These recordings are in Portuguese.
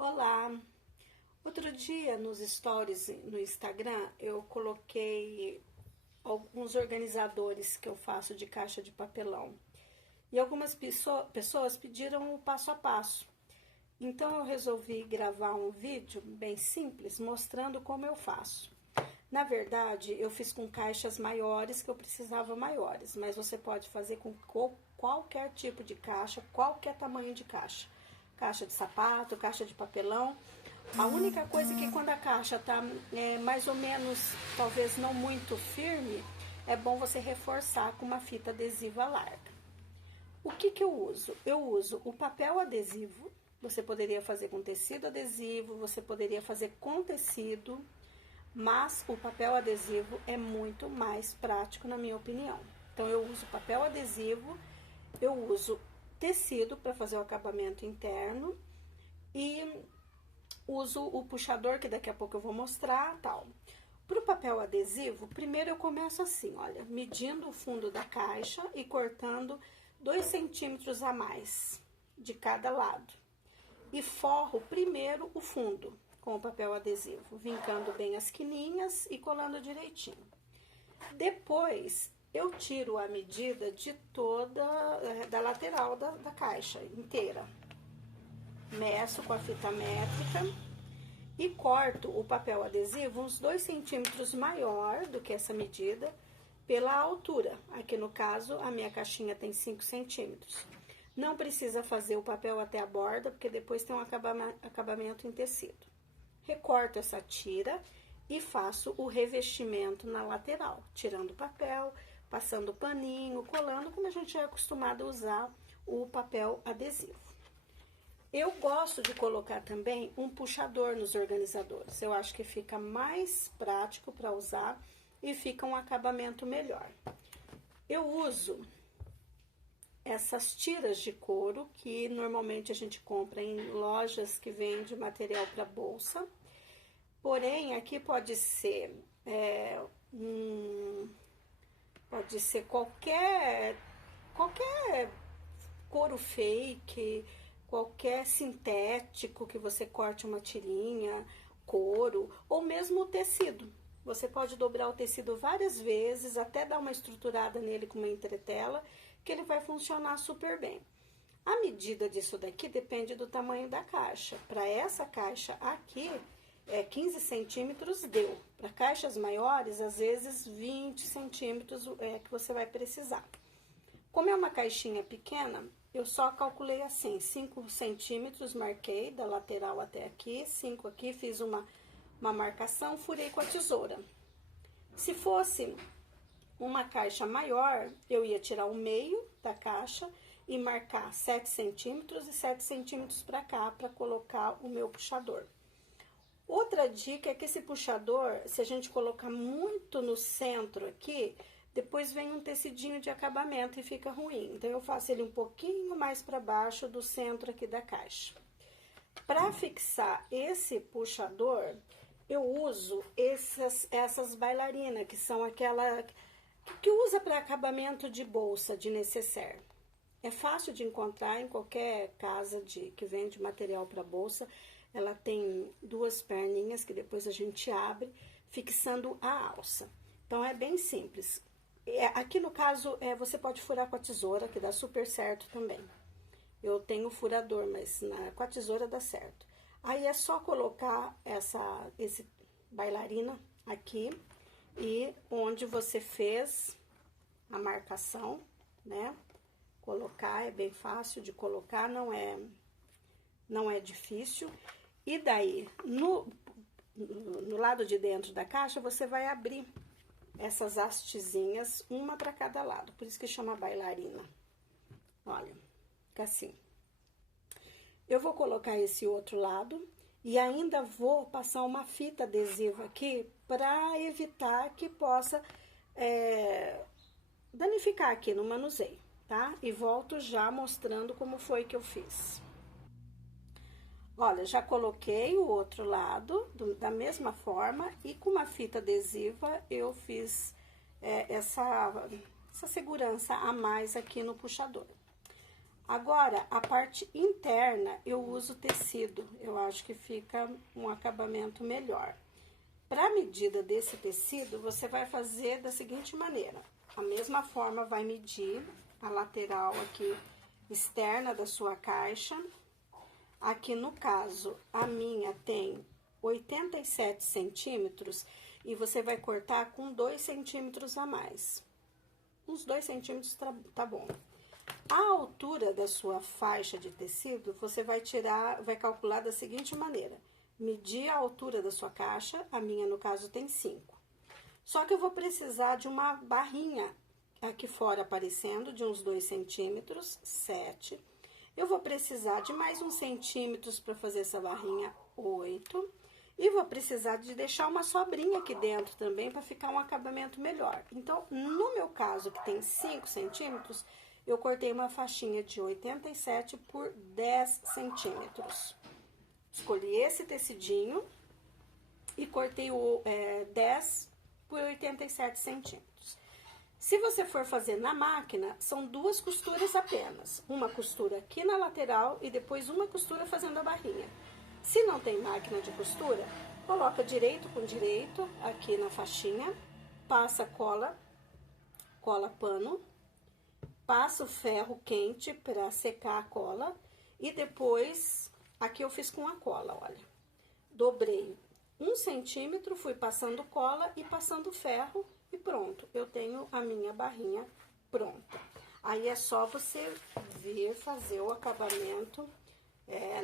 Olá! Outro dia nos stories no Instagram eu coloquei alguns organizadores que eu faço de caixa de papelão e algumas pessoas pediram o passo a passo. Então eu resolvi gravar um vídeo bem simples mostrando como eu faço. Na verdade, eu fiz com caixas maiores que eu precisava maiores, mas você pode fazer com qualquer tipo de caixa, qualquer tamanho de caixa. Caixa de sapato, caixa de papelão. A única coisa é que quando a caixa está mais ou menos, talvez não muito firme, é bom você reforçar com uma fita adesiva larga. O que eu uso? Eu uso o papel adesivo. Você poderia fazer com tecido adesivo, você poderia fazer com tecido, mas o papel adesivo é muito mais prático, na minha opinião. Então eu uso papel adesivo, eu uso tecido para fazer o acabamento interno e uso o puxador, que daqui a pouco eu vou mostrar, tal. Para o papel adesivo, primeiro eu começo assim, olha, medindo o fundo da caixa e cortando 2 centímetros a mais de cada lado. E forro primeiro o fundo com o papel adesivo, vincando bem as quininhas e colando direitinho. Depois eu tiro a medida de toda, da lateral da caixa inteira. Meço com a fita métrica e corto o papel adesivo uns 2 centímetros maior do que essa medida pela altura. Aqui no caso, a minha caixinha tem 5 centímetros. Não precisa fazer o papel até a borda, porque depois tem um acabamento em tecido. Recorto essa tira e faço o revestimento na lateral, tirando o papel, passando o paninho, colando, como a gente é acostumado a usar o papel adesivo. Eu gosto de colocar também um puxador nos organizadores. Eu acho que fica mais prático para usar e fica um acabamento melhor. Eu uso essas tiras de couro que normalmente a gente compra em lojas que vendem material para bolsa. Porém, aqui pode ser qualquer couro fake, qualquer sintético que você corte uma tirinha, couro, ou mesmo o tecido. Você pode dobrar o tecido várias vezes, até dar uma estruturada nele com uma entretela, que ele vai funcionar super bem. A medida disso daqui depende do tamanho da caixa. Para essa caixa aqui, 15 centímetros deu. Para caixas maiores, às vezes 20 centímetros é que você vai precisar. Como é uma caixinha pequena, eu só calculei assim, 5 centímetros, marquei da lateral até aqui, 5 aqui, fiz uma marcação, furei com a tesoura. Se fosse uma caixa maior, eu ia tirar o meio da caixa e marcar 7 centímetros e 7 centímetros para cá, para colocar o meu puxador. Outra dica é que esse puxador, se a gente colocar muito no centro aqui, depois vem um tecidinho de acabamento e fica ruim. Então, eu faço ele um pouquinho mais para baixo do centro aqui da caixa. Para fixar esse puxador, eu uso essas bailarinas, que são aquela que usa para acabamento de bolsa, de nécessaire. É fácil de encontrar em qualquer casa que vende material para bolsa. Ela tem 2 perninhas que depois a gente abre, fixando a alça. Então, é bem simples. Aqui no caso, você pode furar com a tesoura, que dá super certo também. Eu tenho furador, mas com a tesoura dá certo. Aí é só colocar esse bailarina aqui e onde você fez a marcação, né? Colocar, é bem fácil de colocar, não é difícil. E daí, no lado de dentro da caixa, você vai abrir essas hastezinhas, uma para cada lado, por isso que chama bailarina. Olha, fica assim. Eu vou colocar esse outro lado e ainda vou passar uma fita adesiva aqui para evitar que possa danificar aqui no manuseio, tá? E volto já mostrando como foi que eu fiz. Olha, já coloquei o outro lado da mesma forma e com uma fita adesiva eu fiz essa segurança a mais aqui no puxador. Agora, a parte interna, eu uso tecido. Eu acho que fica um acabamento melhor. Para a medida desse tecido, você vai fazer da seguinte maneira. A mesma forma vai medir a lateral aqui externa da sua caixa. Aqui no caso, a minha tem 87 centímetros e você vai cortar com 2 centímetros a mais. Uns 2 centímetros tá bom. A altura da sua faixa de tecido, você vai calcular da seguinte maneira. Medir a altura da sua caixa, a minha no caso tem 5. Só que eu vou precisar de uma barrinha aqui fora aparecendo, de uns 2 centímetros, 7. Eu vou precisar de mais uns centímetros para fazer essa barrinha, 8. E vou precisar de deixar uma sobrinha aqui dentro também para ficar um acabamento melhor. Então, no meu caso, que tem 5 centímetros, eu cortei uma faixinha de 87 por 10 centímetros. Escolhi esse tecidinho e cortei o 10 por 87 centímetros. Se você for fazer na máquina, são 2 costuras apenas. Uma costura aqui na lateral e depois uma costura fazendo a barrinha. Se não tem máquina de costura, coloca direito com direito aqui na faixinha, passa cola pano, passa o ferro quente para secar a cola e depois, aqui eu fiz com a cola, olha. Dobrei 1 centímetro, fui passando cola e passando ferro e pronto. Eu tenho a minha barrinha pronta. Aí é só você vir fazer o acabamento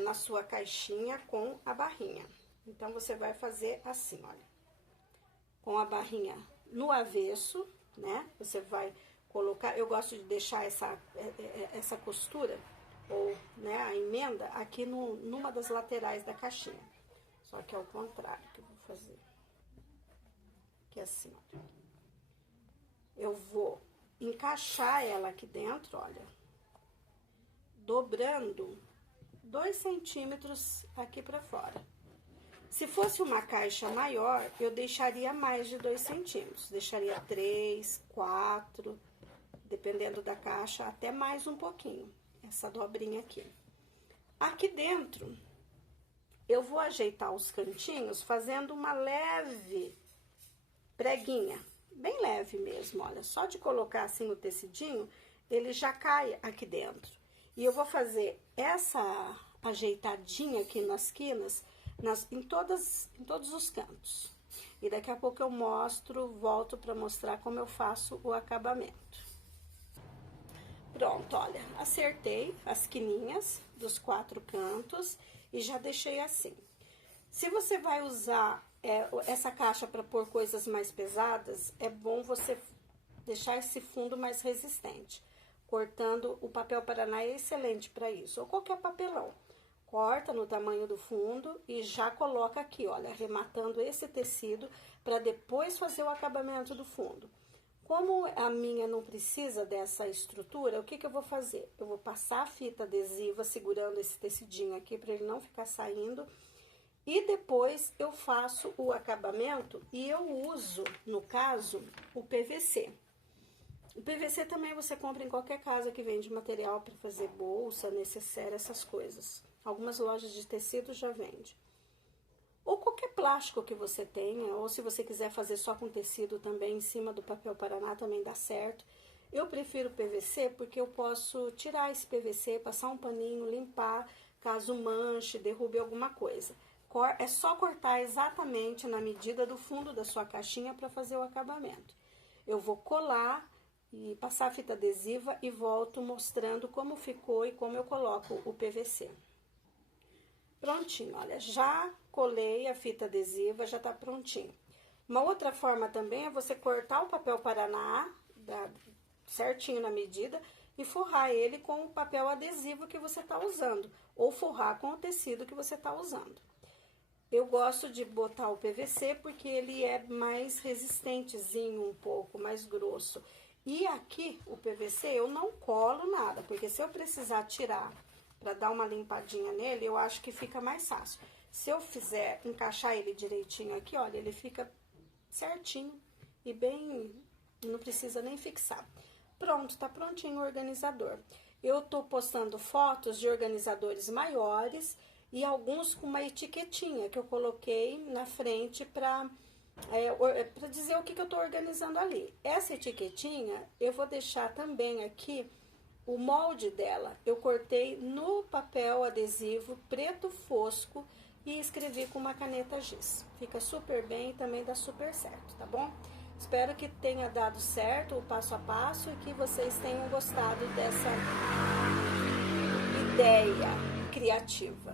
na sua caixinha com a barrinha. Então, você vai fazer assim, olha. Com a barrinha no avesso, né? Você vai colocar, eu gosto de deixar essa costura, ou né, a emenda, aqui numa das laterais da caixinha. Só que é o contrário que eu vou fazer. Que é assim, olha. Eu vou encaixar ela aqui dentro, olha. Dobrando 2 centímetros aqui pra fora. Se fosse uma caixa maior, eu deixaria mais de 2 centímetros. Deixaria 3, 4, dependendo da caixa, até mais um pouquinho. Essa dobrinha aqui. Aqui dentro, eu vou ajeitar os cantinhos fazendo uma leve preguinha. Bem leve mesmo, olha. Só de colocar assim o tecidinho, ele já cai aqui dentro. E eu vou fazer essa ajeitadinha aqui nas quinas, em todos os cantos. E daqui a pouco eu volto para mostrar como eu faço o acabamento. Pronto, olha, acertei as quininhas dos 4 cantos e já deixei assim. Se você vai usar essa caixa para pôr coisas mais pesadas, é bom você deixar esse fundo mais resistente. Cortando, o papel Paraná é excelente para isso, ou qualquer papelão. Corta no tamanho do fundo e já coloca aqui, olha, arrematando esse tecido para depois fazer o acabamento do fundo. Como a minha não precisa dessa estrutura, o que eu vou fazer? Eu vou passar a fita adesiva segurando esse tecidinho aqui para ele não ficar saindo. E depois eu faço o acabamento e eu uso, no caso, o PVC. O PVC também você compra em qualquer casa que vende material para fazer bolsa, necessaire, essas coisas. Algumas lojas de tecido já vende. Ou qualquer plástico que você tenha, ou se você quiser fazer só com tecido também, em cima do papel Paraná também dá certo. Eu prefiro PVC porque eu posso tirar esse PVC, passar um paninho, limpar, caso manche, derrube alguma coisa. É só cortar exatamente na medida do fundo da sua caixinha para fazer o acabamento. Eu vou colar e passar a fita adesiva e volto mostrando como ficou e como eu coloco o PVC. Prontinho, olha, já colei a fita adesiva, já tá prontinho. Uma outra forma também é você cortar o papel Paraná, certinho na medida, e forrar ele com o papel adesivo que você tá usando, ou forrar com o tecido que você tá usando. Eu gosto de botar o PVC porque ele é mais resistentezinho um pouco, mais grosso. E aqui, o PVC, eu não colo nada, porque se eu precisar tirar para dar uma limpadinha nele, eu acho que fica mais fácil. Se eu fizer, encaixar ele direitinho aqui, olha, ele fica certinho e bem, não precisa nem fixar. Pronto, tá prontinho o organizador. eu tô postando fotos de organizadores maiores e alguns com uma etiquetinha que eu coloquei na frente para dizer o que eu estou organizando ali. Essa etiquetinha eu vou deixar também aqui o molde dela. Eu cortei no papel adesivo preto fosco e escrevi com uma caneta giz. Fica super bem e também dá super certo, tá bom? Espero que tenha dado certo o passo a passo e que vocês tenham gostado dessa ideia criativa.